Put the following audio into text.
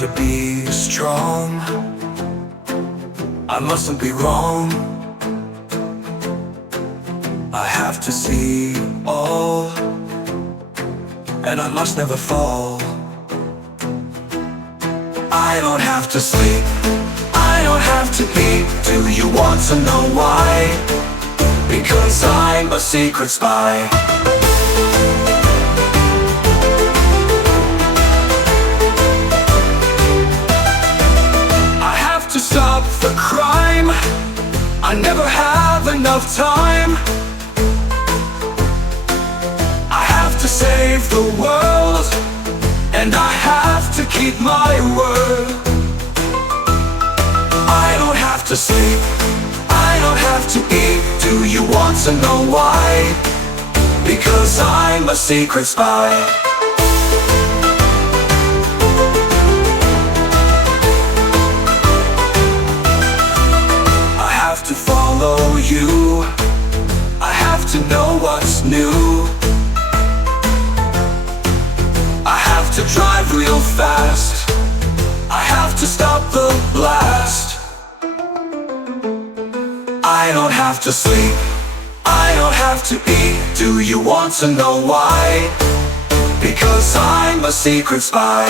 to be strong. I mustn't be wrong. I have to see all, and I must never fall. I don't have to sleep, I don't have to eat. Do you want to know why? Because I'm a secret spy. I have to stop the crime. I never have enough time. I have to save the world, and I have to keep my word. I don't have to sleep, I don't have to eat. Do you want to know why? Because I'm a secret spy. I have to follow you, I have to know what's new. I have to drive real fast, I have to stop the blast. I don't have to sleep, I don't have to eat. Do you want to know why? Because I'm a secret spy.